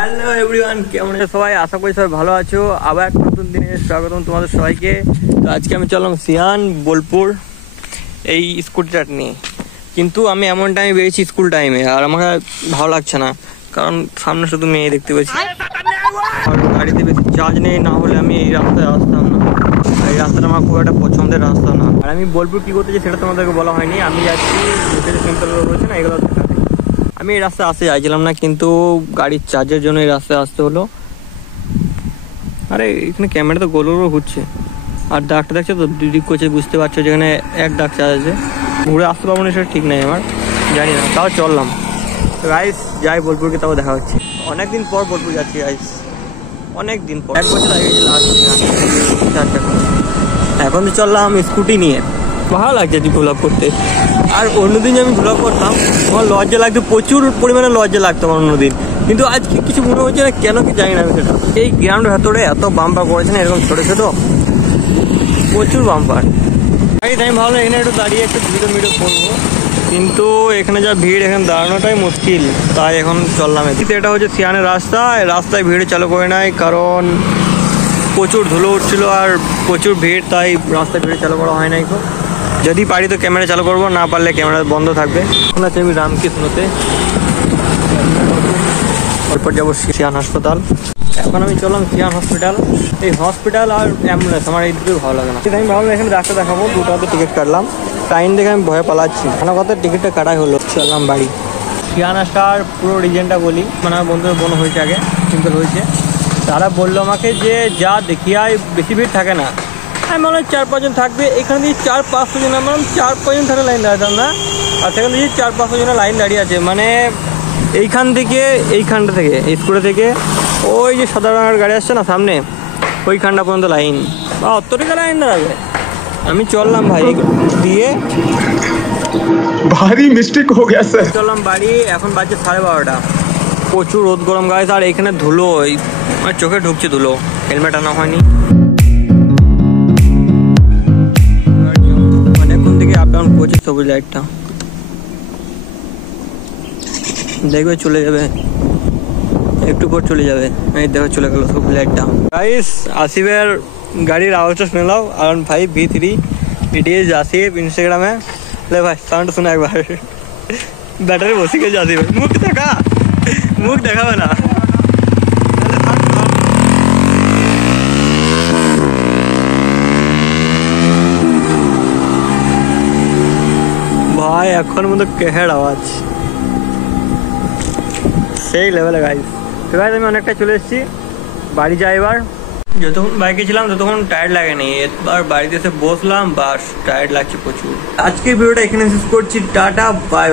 Hello everyone, কেমন আছো সবাই? আশা করি সবাই ভালো আছো। আবার এক নতুন দিনে স্বাগতম তোমাদের সবাইকে। তো আজকে আমি চললাম সিয়ান বোলপুর এই স্কুটিটা নিয়ে। কিন্তু আমি এমন টাইমে বেরিয়েছি স্কুল টাইমে, আর আমাকে ভালো লাগছে না, কারণ সামনে শুধু মেয়ে দেখতে পেয়েছি। আর গাড়িতে বেশি চার্জ নেই, না হলে আমি এই রাস্তায় আসতাম না। এই রাস্তাটা আমার খুব একটা পছন্দের রাস্তা না। আর আমি বোলপুর কী করতে চাই সেটা তোমাদেরকে বলা হয়নি। আমি যাচ্ছি সিম্পল রয়েছে না, এগুলো আমি এই রাস্তায় আসতে চাইছিলাম না, কিন্তু গাড়ির চার্জের জন্য এই রাস্তায় আসতে হলো। আরে এখানে ক্যামেরা তো গোল গোল ঘুরছে, আর দাগটা দেখছো তো, দিক করছে, বুঝতে পারছো যেখানে এক দাগ চার্জ আছে। ঘুরে আসতে পারবো না সেটা ঠিক নেই, আমার জানি না, তাও চললাম। গাইস যাই বোলপুরকে, তাও দেখা হচ্ছে। অনেকদিন পর বোলপুর যাচ্ছি গাইস, অনেক দিন পর, 1 বছর আগে লাস্ট। এখন তো চললাম স্কুটি নিয়ে। ভালো লাগছে ব্লগ করতে। আর অন্যদিন আমি ব্লগ করতাম, আমার লজ্জা লাগতো, প্রচুর পরিমাণে লজ্জা লাগতো আমার অন্যদিন। কিন্তু আজকে কিছু মনে হচ্ছে না, কেন কি জানি না আমি সেটা। এই গ্রাউন্ডের ভেতরে এত বাম্পার করেছে না, এরকম ছোটো ছোটো প্রচুর বাম্পার। আমি ভাবলাম এখানে একটু দাঁড়িয়ে একটু ভিডিও করবো, কিন্তু এখানে যা ভিড়, এখানে দাঁড়ানোটাই মুশকিল। তাই এখন চললাম। এটা হচ্ছে সিয়ানের রাস্তা। রাস্তায় ভিড় চালু করে নাই, কারণ প্রচুর ধুলো উঠছিল আর প্রচুর ভিড়, তাই রাস্তায় ভিড় চালু করা হয় নাই। যদি পারি তো ক্যামেরা চালু করবো, না পারলে ক্যামেরা বন্ধ থাকবে। এখন আছে আমি রামকৃষ্ণতে, তারপর যাবো সিয়ান হাসপাতাল। এখন আমি চললাম সিয়ান হসপিটাল। এই হসপিটাল আর অ্যাম্বুলেন্স আমার এই দুটোই ভালো লাগে না। আমি ভাবলাম এখানে ডাক্তার দেখাবো, দুটোতে টিকিট কাটলাম। টাইম দেখে আমি ভয়ে পালাচ্ছি, খানা কথা টিকিটটা কাটাই হলো। চললাম বাড়ি। সিয়ান আসার পুরো রিজনটা বলি। মানে আমার বন্ধুদের বোন হয়েছে, আগে সিম্পল হয়েছে। তারা বললো আমাকে যে যা দেখিয়ায় বেশি ভিড় থাকে না। আমি মনে হয় 4-5 জন থাকবে। এখানে দিয়ে 400-500 জন, আমার 4-5 জন থাকলে লাইন দাঁড়াতাম না। আর সেখানে দিয়ে 400-500 জনের লাইন দাঁড়িয়ে আছে। মানে এইখানটা থেকে স্কুলে থেকে ওই যে সাদা রঙের গাড়ি আসছে না সামনে, ওইখানটা পর্যন্ত লাইন, বা অতটা লাইন দাঁড়াবে। আমি চললাম ভাই দিয়ে, ভারী মিস্টেক হয়ে গেছে। চললাম বাড়ি। এখন বাজছে 12:30। প্রচুর রোদ গরম গাছ, আর এখানে ধুলো, আমার চোখে ঢুকছে ধুলো। হেলমেট আনা হয়নি। অনেকক্ষণ থেকে আপ ডাউন করছে সবুজ লাইটটা, দেখবে চলে যাবে, একটু পর চলে যাবে। এই দেখো চলে গেল সবুজ লাইটটা। গাইস আসিফের গাড়ির আওয়াজটা শুনে নাও। R15 V3 ডিটিএস আসিফ ইনস্টাগ্রামে। লে ভাই সাউন্ডটা শোনা একবার। ব্যাটারি বসে গেছে আসিফের। মুখ দেখাবে না। ভাই এখন মতো কেহের আওয়াজ, সেই লেভেলে গাইস। তো গাইস আমি অনেকটা চলে এসেছি, বাড়ি যাই এবার। যতক্ষণ বাইকে ছিলাম ততক্ষণ টায়ার্ড লাগেনি, এবার বাড়িতে এসে বসলাম, বাস টায়ার্ড লাগছে প্রচুর। আজকের ভিডিওটা এখানে শেষ করছি। Ta ta, by.